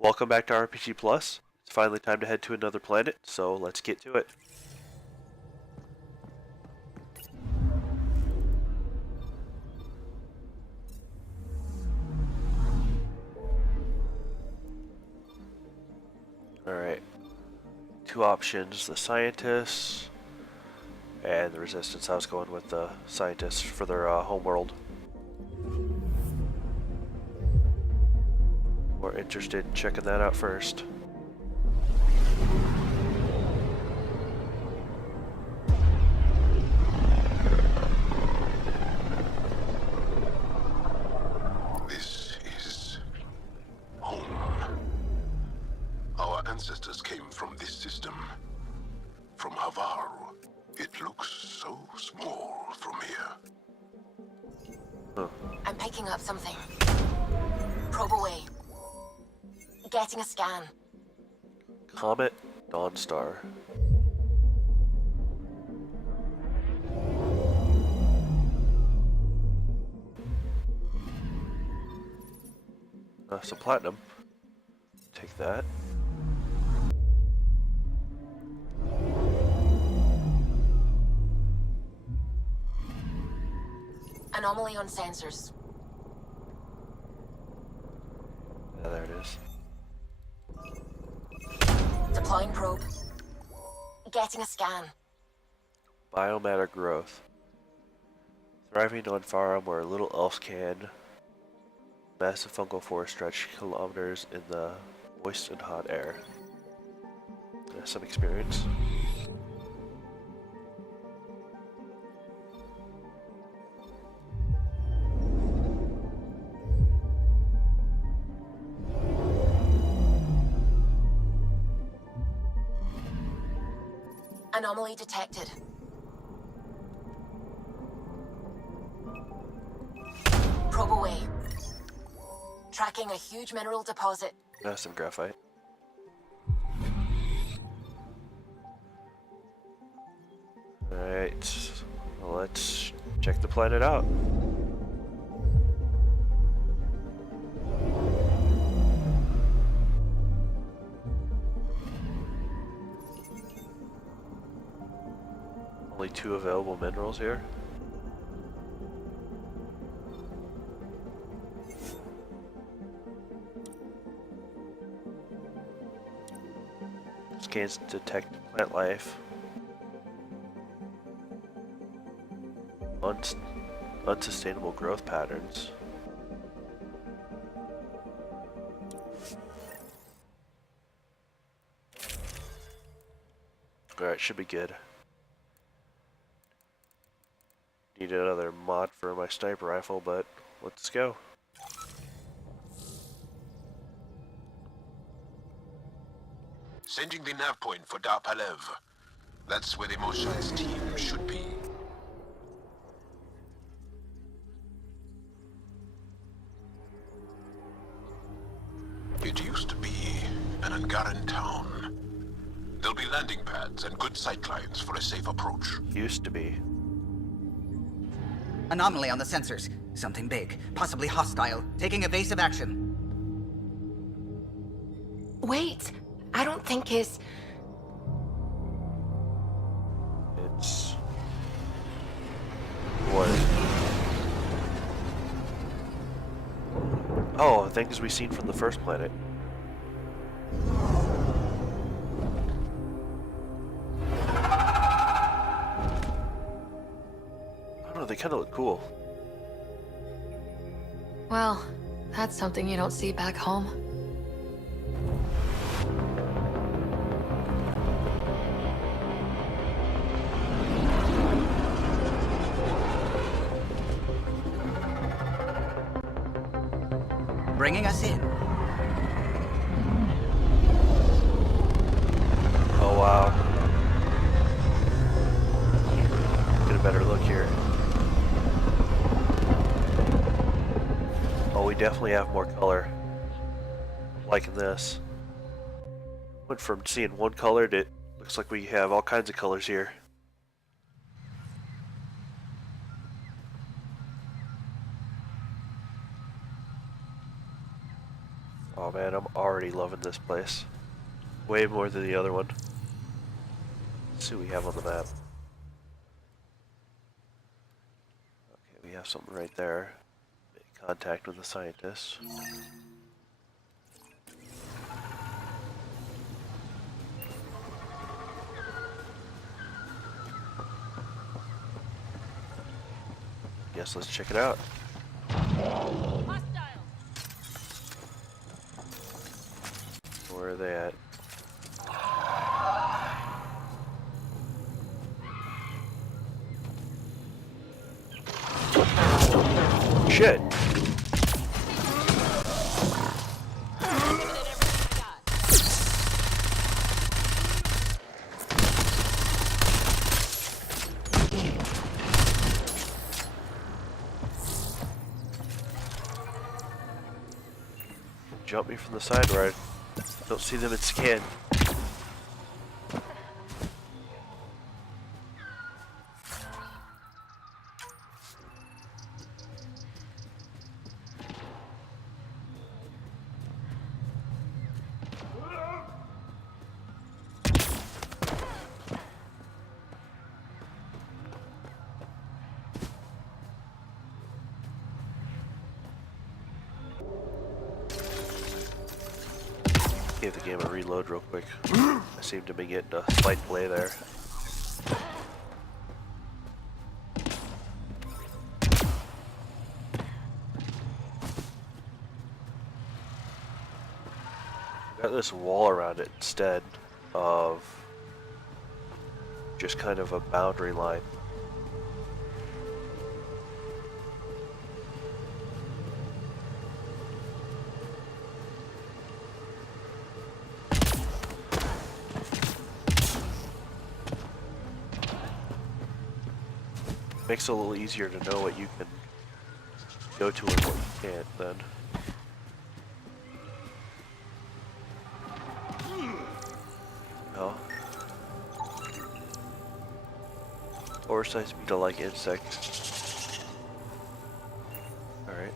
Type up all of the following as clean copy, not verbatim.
Welcome back to RPG Plus. It's finally time to head to another planet, so let's get to it. Alright. Two options, the scientists and the resistance. I was going with the scientists for their homeworld. We're interested in checking that out first. This is home. Our ancestors came from this system. From Havaru. It looks so small from here. Huh. I'm picking up something. Probe away. Getting a scan. Comet Dawnstar. Some platinum. Take that. Anomaly on sensors. Yeah, there it is. Deploying probe. Getting a scan. Biomatter growth. Thriving on farm where little else can. Massive fungal forest stretch kilometers in the moist and hot air. Some experience. Anomaly detected. Probe away. Tracking a huge mineral deposit. Some graphite. Alright, well, let's check the planet out. Only 2 available minerals here. Scans detect plant life. Unsustainable growth patterns. Alright, should be good. Need another mod for my sniper rifle, but let's go. Sending the nav point for Darpalev. That's where the Mosha's team should be. It used to be an Angaran town. There'll be landing pads and good sightlines for a safe approach. Used to be. Anomaly on the sensors. Something big, possibly hostile, taking evasive action. Wait! I don't think It's... What? Oh, things we've seen from the first planet. I don't know, they kind of look cool. Well, that's something you don't see back home. Bringing us in. Oh wow. Get a better look here. Oh, we definitely have more color. I'm liking this. Went from seeing one color to looks like we have all kinds of colors here. Oh man, I'm already loving this place. Way more than the other one. Let's see what we have on the map. Okay, we have something right there. Make contact with the scientists. Guess let's check it out. Where are they at? Shit! Jump me from the side where I don't see them in scan. Give the game a reload real quick. I seem to be getting a slight delay there. Got this wall around it instead of just kind of a boundary line. Makes it a little easier to know what you can go to and what you can't then. No. Oversized beetle-like insect. Alright.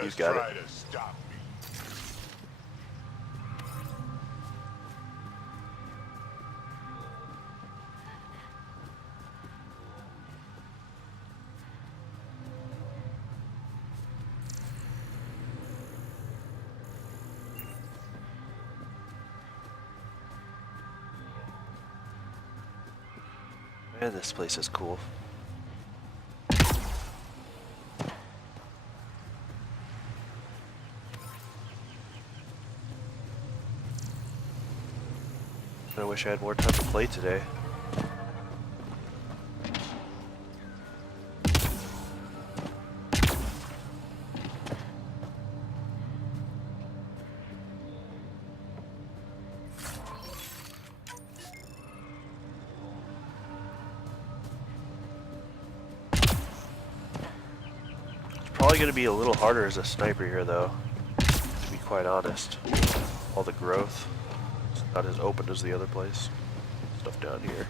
You got it. To stop me. Man, this place is cool. I wish I had more time to play today. It's probably going to be a little harder as a sniper here though, to be quite honest. All the growth. Not as open as the other place. Stuff down here.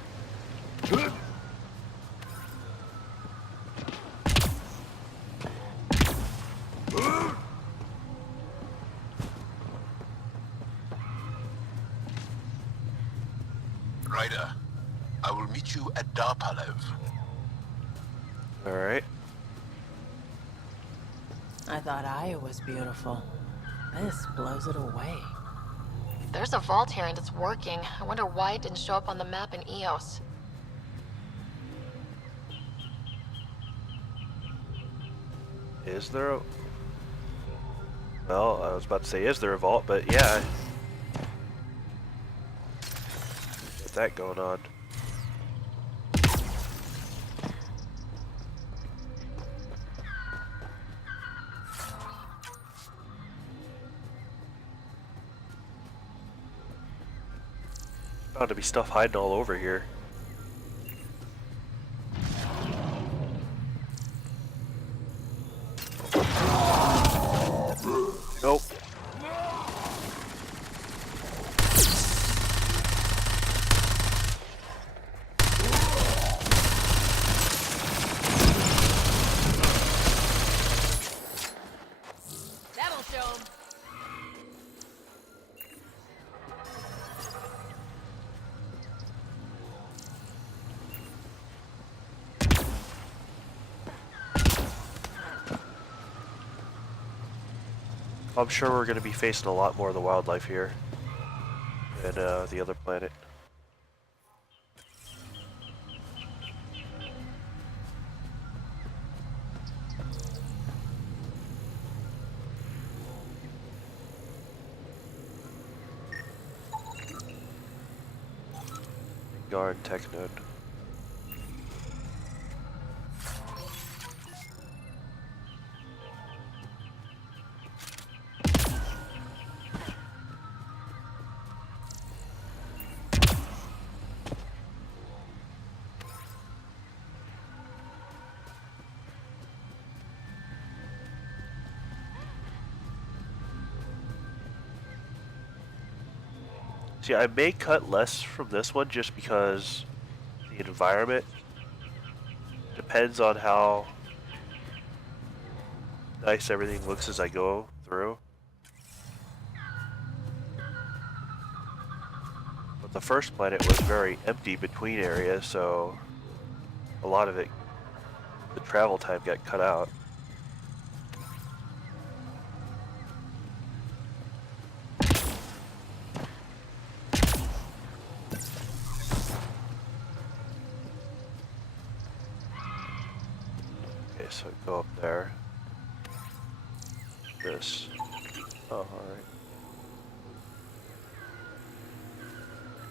Ryder, I will meet you at Darpalev. Alright. I thought Aya was beautiful. This blows it away. There's a vault here and it's working. I wonder why it didn't show up on the map in EOS. Is there a... Well, I was about to say, is there a vault? But yeah. Got that going on. Bound to be stuff hiding all over here. Nope. I'm sure we're going to be facing a lot more of the wildlife here than the other planet. Angaran tech node. See, I may cut less from this one just because the environment depends on how nice everything looks as I go through. But the first planet was very empty between areas, so a lot of it, the travel time got cut out. Okay, so go up there. This. Oh, alright.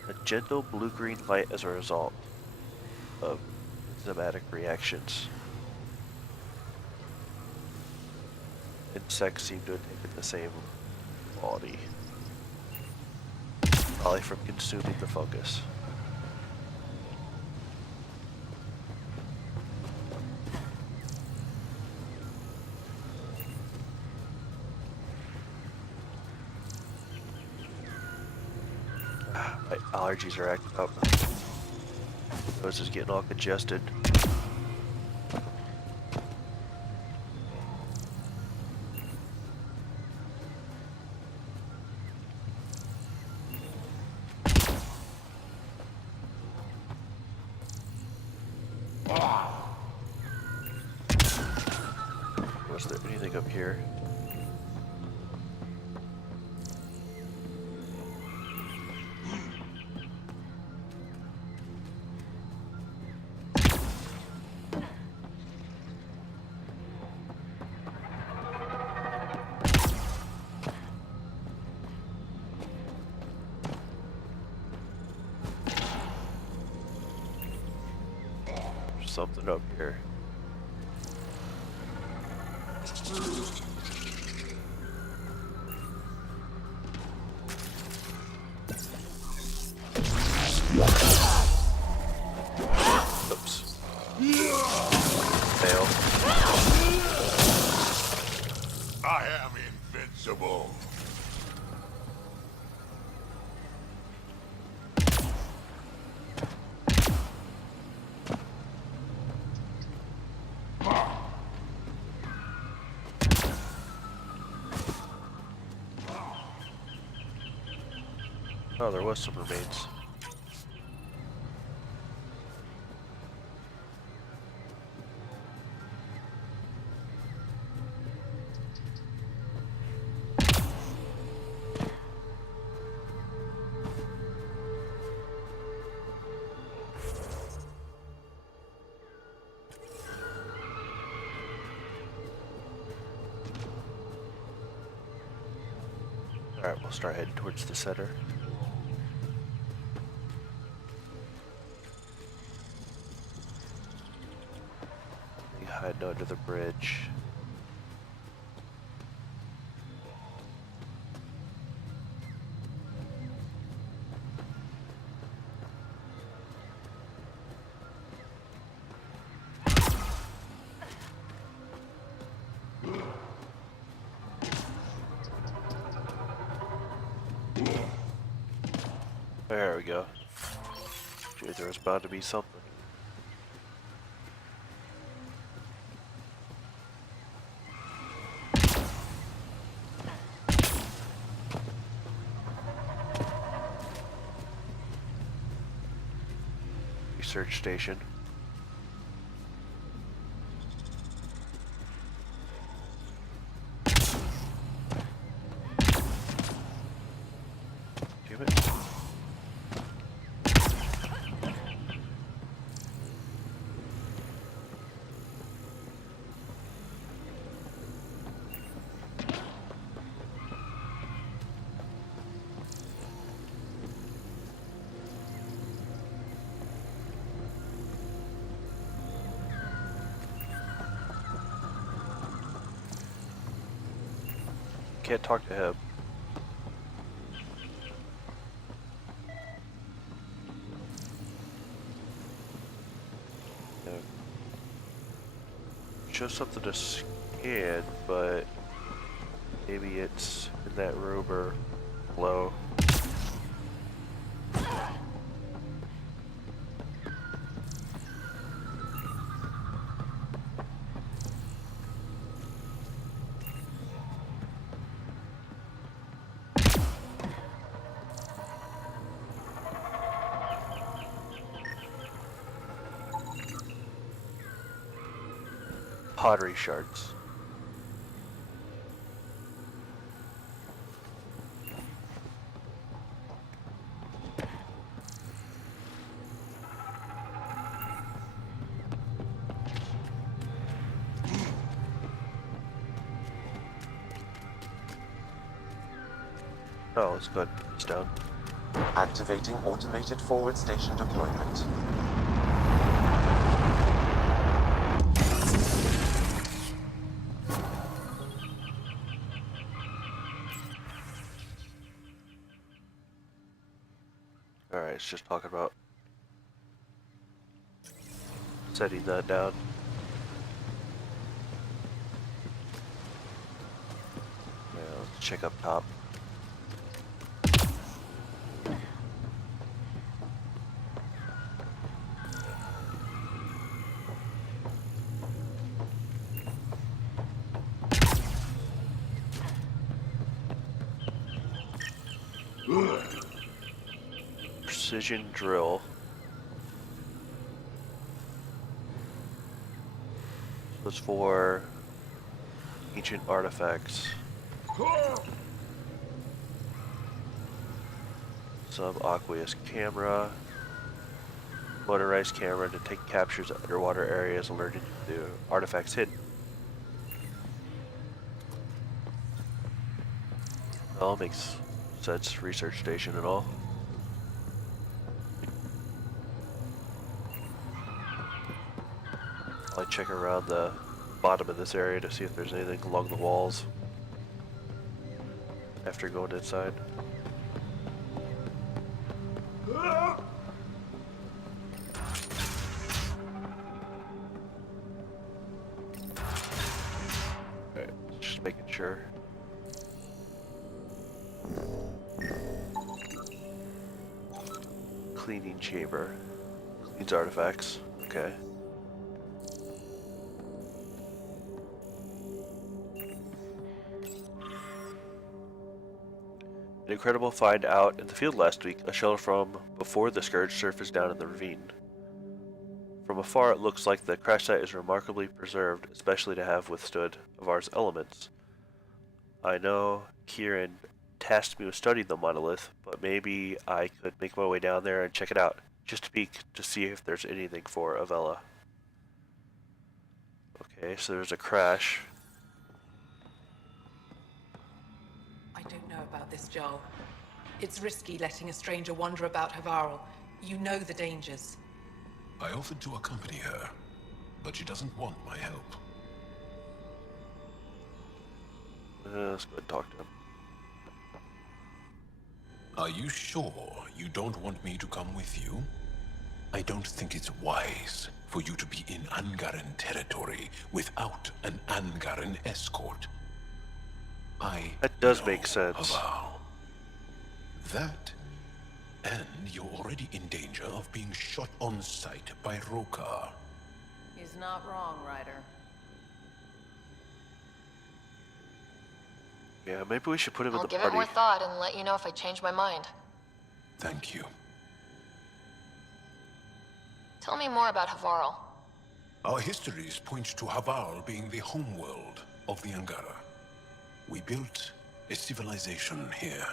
A gentle blue-green light as a result of enzymatic reactions. Insects seem to have taken the same quality. Probably from consuming the fungus. My allergies are acting up. Nose is getting all congested. Was there anything up here? There's something up here. Oops. Fail. I am invincible. Oh, there was some remains. Alright, we'll start heading towards the center. Hiding under the bridge. There we go. Dude, there was bound to be something. Research station. Damn it. Can't talk to him. Yeah. Shows something to scan, but maybe it's in that room or below. Pottery shards. Oh, it's good. It's down. Activating automated forward station deployment. Alright, it's just talking about setting that down. Yeah, let's check up top. Precision drill. So it's for ancient artifacts. Subaqueous camera. Motorized camera to take captures of underwater areas, alerting to artifacts hidden. Well, makes sense. Research station and all. I'll check around the bottom of this area to see if there's anything along the walls after going inside. Alright, just making sure. Cleaning chamber. Cleans artifacts. Okay. An incredible find out in the field last week, a shell from before the Scourge surfaced down in the ravine. From afar it looks like the crash site is remarkably preserved, especially to have withstood Avar's elements. I know Kieran tasked me with studying the monolith, but maybe I could make my way down there and check it out, just to peek to see if there's anything for Avella. Okay, so there's a crash. I don't know about this, Joel. It's risky letting a stranger wander about Havarl. You know the dangers. I offered to accompany her, but she doesn't want my help. Let's go and talk to him. Are you sure you don't want me to come with you? I don't think it's wise for you to be in Angaran territory without an Angaran escort. That does know make sense. Havarl. That, and you're already in danger of being shot on sight by Rokar. He's not wrong, Ryder. Yeah, maybe we should put him in I'll the give it party. more thought and let you know if I change my mind. Thank you. Tell me more about Havarl. Our histories point to Havarl being the homeworld of the Angara. We built a civilization here,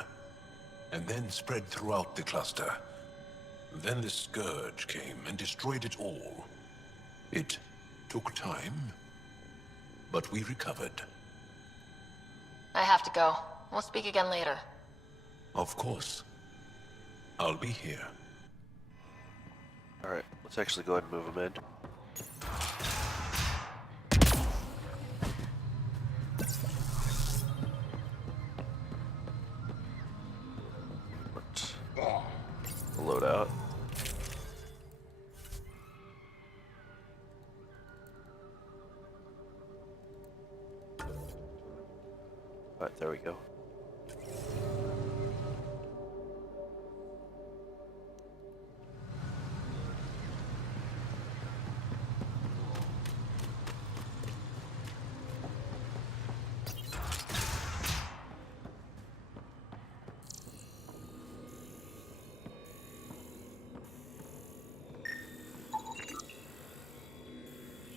and then spread throughout the cluster. Then the Scourge came and destroyed it all. It took time, but we recovered. I have to go. We'll speak again later. Of course. I'll be here. Alright, let's actually go ahead and move them in. Let's load out. Alright, there we go.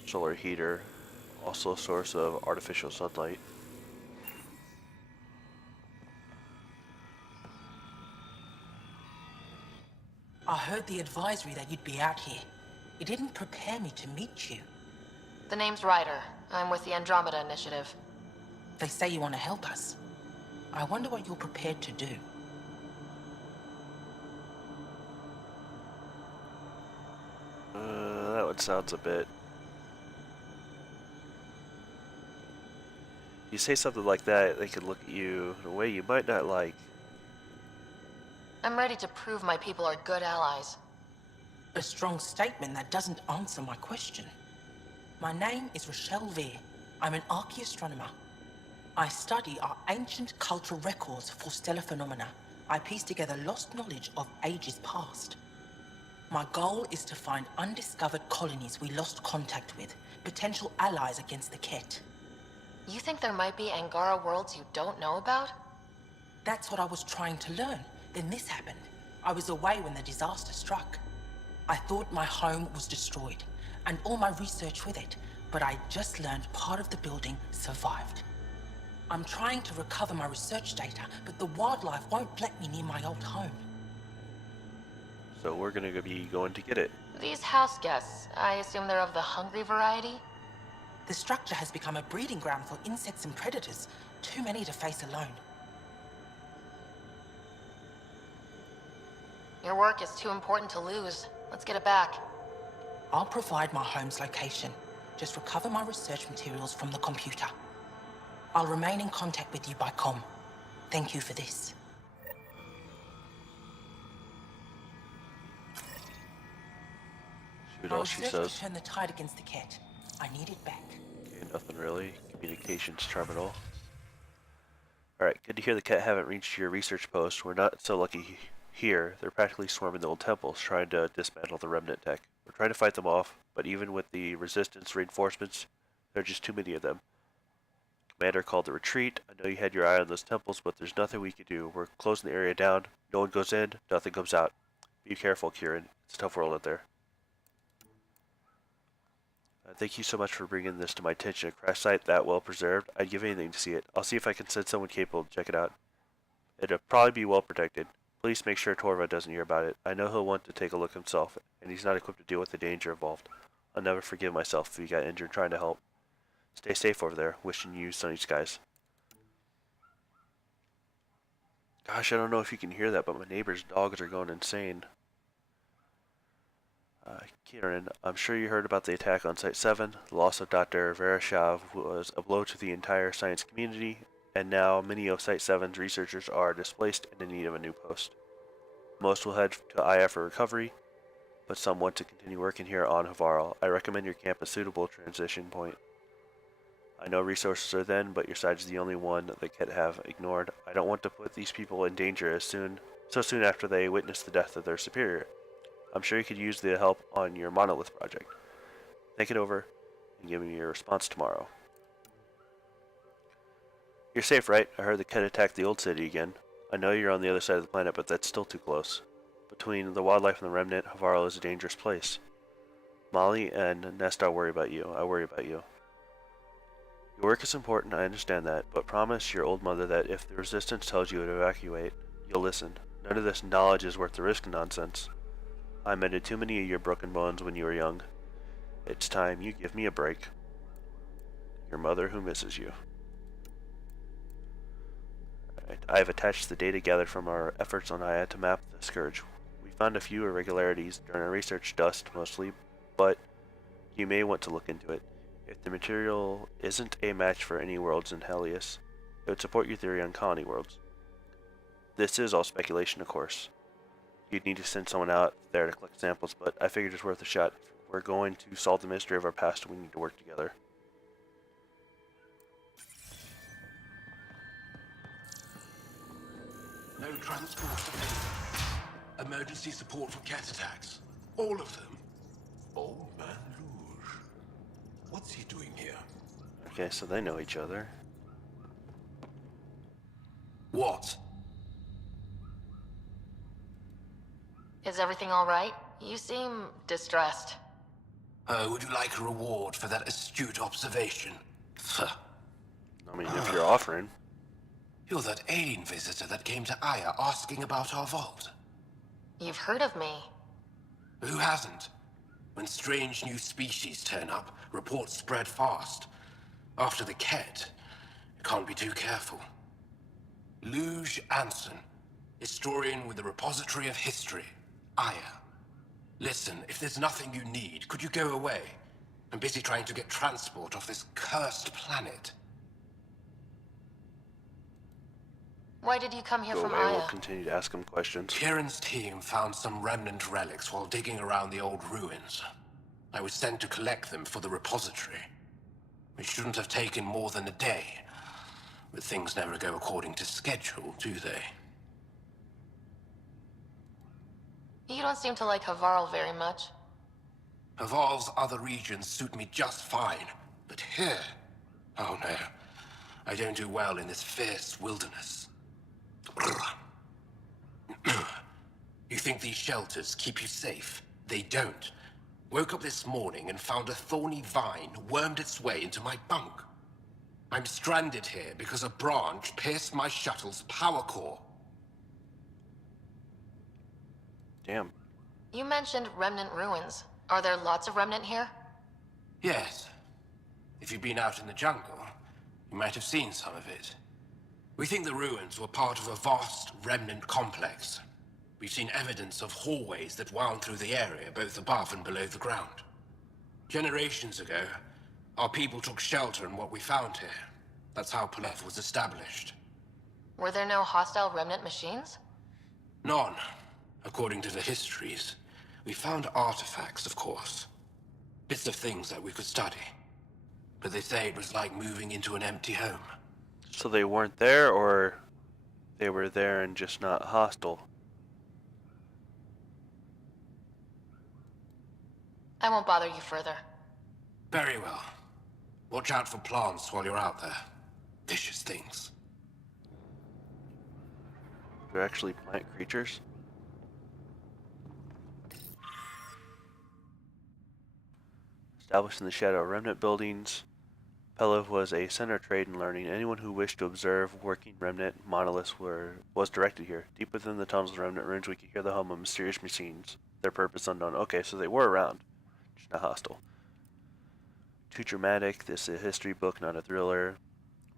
Solar heater, also a source of artificial sunlight. I heard the advisory that you'd be out here. It didn't prepare me to meet you. The name's Ryder. I'm with the Andromeda Initiative. They say you want to help us. I wonder what you're prepared to do. That one sounds a bit... You say something like that, they could look at you in a way you might not like. I'm ready to prove my people are good allies. A strong statement that doesn't answer my question. My name is Rochelle Vere. I'm an archaeoastronomer. I study our ancient cultural records for stellar phenomena. I piece together lost knowledge of ages past. My goal is to find undiscovered colonies we lost contact with, potential allies against the Ket. You think there might be Angara worlds you don't know about? That's what I was trying to learn. Then this happened. I was away when the disaster struck. I thought my home was destroyed, and all my research with it, but I just learned part of the building survived. I'm trying to recover my research data, but the wildlife won't let me near my old home. So we're gonna be going to get it. These house guests, I assume they're of the hungry variety? The structure has become a breeding ground for insects and predators, too many to face alone. Your work is too important to lose. Let's get it back. I'll provide my home's location. Just recover my research materials from the computer. I'll remain in contact with you by comm. Thank you for this. See what My else she research says. to turn the tide against the Ket. I need it back. Okay, nothing really. Communications terminal. Alright, good to hear the Ket haven't reached your research post. We're not so lucky here. They're practically swarming the old temples, trying to dismantle the remnant tech. We're trying to fight them off, but even with the resistance reinforcements, there are just too many of them. Commander called the retreat. I know you had your eye on those temples, but there's nothing we can do. We're closing the area down. No one goes in, nothing comes out. Be careful, Kieran. It's a tough world out there. Thank you so much for bringing this to my attention. A crash site that well preserved. I'd give anything to see it. I'll see if I can send someone capable to check it out. It'll probably be well protected. Please make sure Torva doesn't hear about it. I know he'll want to take a look himself, and he's not equipped to deal with the danger involved. I'll never forgive myself if he got injured trying to help. Stay safe over there. Wishing you sunny skies. Gosh, I don't know if you can hear that, but my neighbor's dogs are going insane. Kieran, I'm sure you heard about the attack on Site 7. The loss of Dr. Vereshov was a blow to the entire science community, and now many of Site 7's researchers are displaced and in need of a new post. Most will head to IF for recovery, but some want to continue working here on Havarl. I recommend your camp a suitable transition point. I know resources are then, but your side is the only one that Ket have ignored. I don't want to put these people in danger so soon after they witness the death of their superior. I'm sure you could use the help on your monolith project. Think it over and give me your response tomorrow. You're safe, right? I heard the Ket attacked the old city again. I know you're on the other side of the planet, but that's still too close. Between the wildlife and the remnant, Havarl is a dangerous place. Molly and Nesta worry about you. I worry about you. Your work is important, I understand that, but promise your old mother that if the resistance tells you to evacuate, you'll listen. None of this knowledge is worth the risk nonsense. I mended too many of your broken bones when you were young. It's time you give me a break. Your mother who misses you. Alright, I have attached the data gathered from our efforts on Aya to map the Scourge. We found a few irregularities during our research, dust mostly, but you may want to look into it. If the material isn't a match for any worlds in Helios, it would support your theory on colony worlds. This is all speculation, of course. You'd need to send someone out there to collect samples, but I figured it's worth a shot. If we're going to solve the mystery of our past, we need to work together. No transport. Emergency support for cat attacks. All of them. Old man Luge. What's he doing here? Okay, so they know each other. What? Is everything alright? You seem distressed. Would you like a reward for that astute observation? I mean, if you're offering. You're that alien visitor that came to Aya asking about our vault. You've heard of me. Who hasn't? When strange new species turn up, reports spread fast. After the Ket, you can't be too careful. Luge Anson, historian with the Repository of History, Aya. Listen, if there's nothing you need, could you go away? I'm busy trying to get transport off this cursed planet. Why did you come here Go from away, Aya? we'll continue to ask him questions. Kieran's team found some remnant relics while digging around the old ruins. I was sent to collect them for the repository. It shouldn't have taken more than a day. But things never go according to schedule, do they? You don't seem to like Havarl very much. Haval's other regions suit me just fine. But here... oh no. I don't do well in this fierce wilderness. You think these shelters keep you safe? They don't. Woke up this morning and found a thorny vine wormed its way into my bunk. I'm stranded here because a branch pierced my shuttle's power core. Damn. You mentioned remnant ruins. Are there lots of remnant here? Yes. If you've been out in the jungle, you might have seen some of it. We think the ruins were part of a vast remnant complex. We've seen evidence of hallways that wound through the area, both above and below the ground. Generations ago, our people took shelter in what we found here. That's how Palef was established. Were there no hostile remnant machines? None, according to the histories. We found artifacts, of course. Bits of things that we could study. But they say it was like moving into an empty home. So they weren't there, or they were there and just not hostile? I won't bother you further. Very well. Watch out for plants while you're out there. Vicious things. They're actually plant creatures? Established in the shadow of remnant buildings, Pelev was a center of trade and learning. Anyone who wished to observe working remnant monoliths was directed here. Deep within the tunnels of remnant ruins, we could hear the hum of mysterious machines. Their purpose unknown. Okay, so they were around, just not hostile. Too dramatic. This is a history book, not a thriller.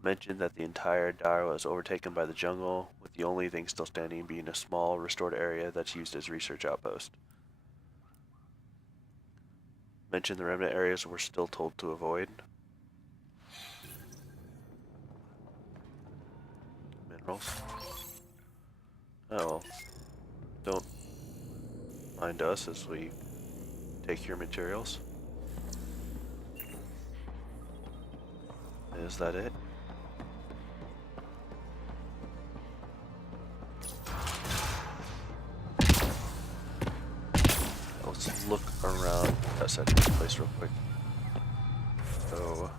Mentioned that the entire Dar was overtaken by the jungle, with the only thing still standing being a small, restored area that's used as research outpost. Mentioned the remnant areas we're still told to avoid. Minerals. Oh well. Don't mind us as we take your materials. Is that it? Let's look around that side of this place real quick. So,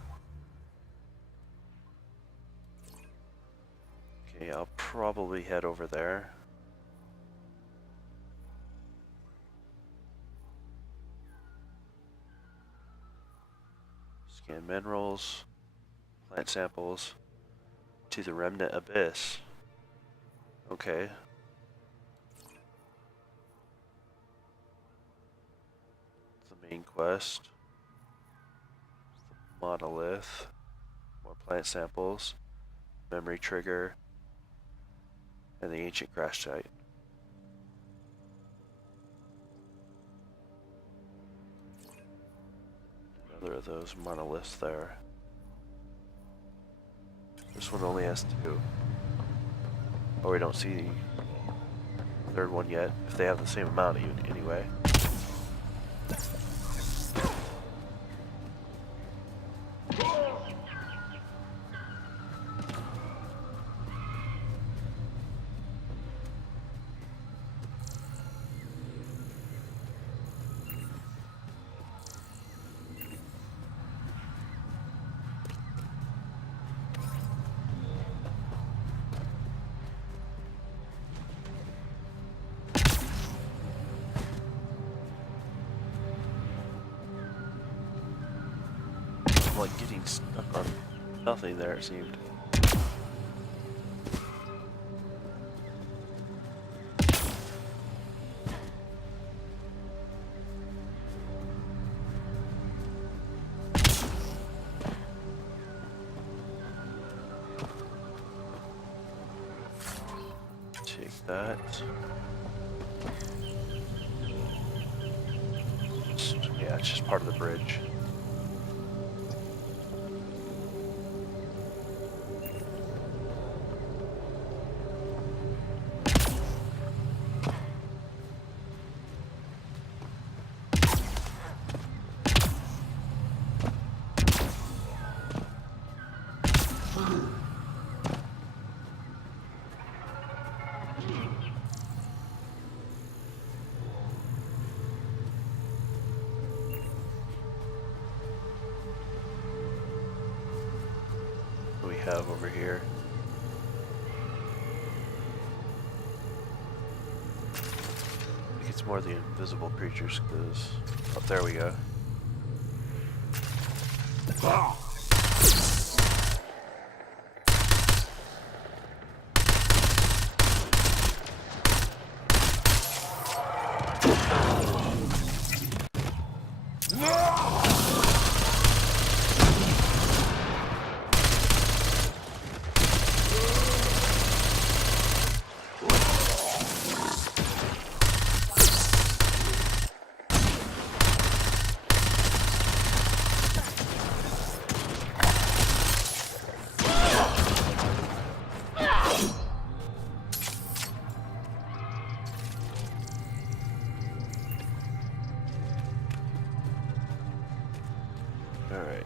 okay, I'll probably head over there. Scan minerals, plant samples to the remnant abyss. Okay. Main quest. Monolith. More plant samples. Memory trigger. And the ancient crash site. Another of those monoliths there. This one only has 2. Oh, we don't see the third one yet, if they have the same amount anyway. Like getting stuck on nothing there, it seemed. Take that. Yeah, it's just part of the bridge. Have over here. I think it's more the invisible creatures, because oh, there we go. Alright.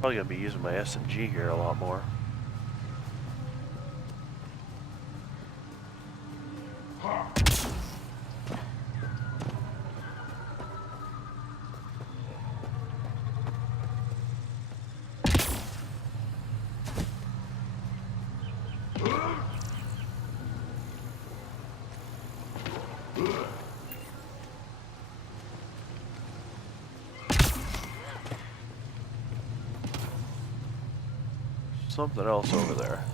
Probably gonna be using my SMG here a lot more. Something else over there.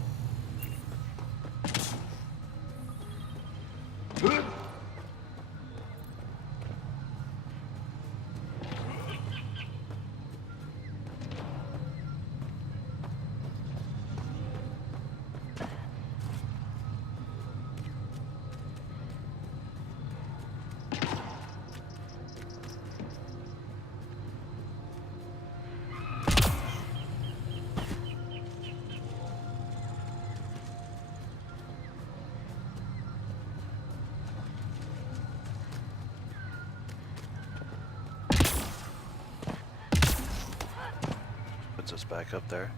Puts us back up there.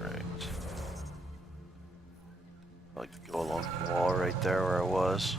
Right. I'll go along the wall right there where I was.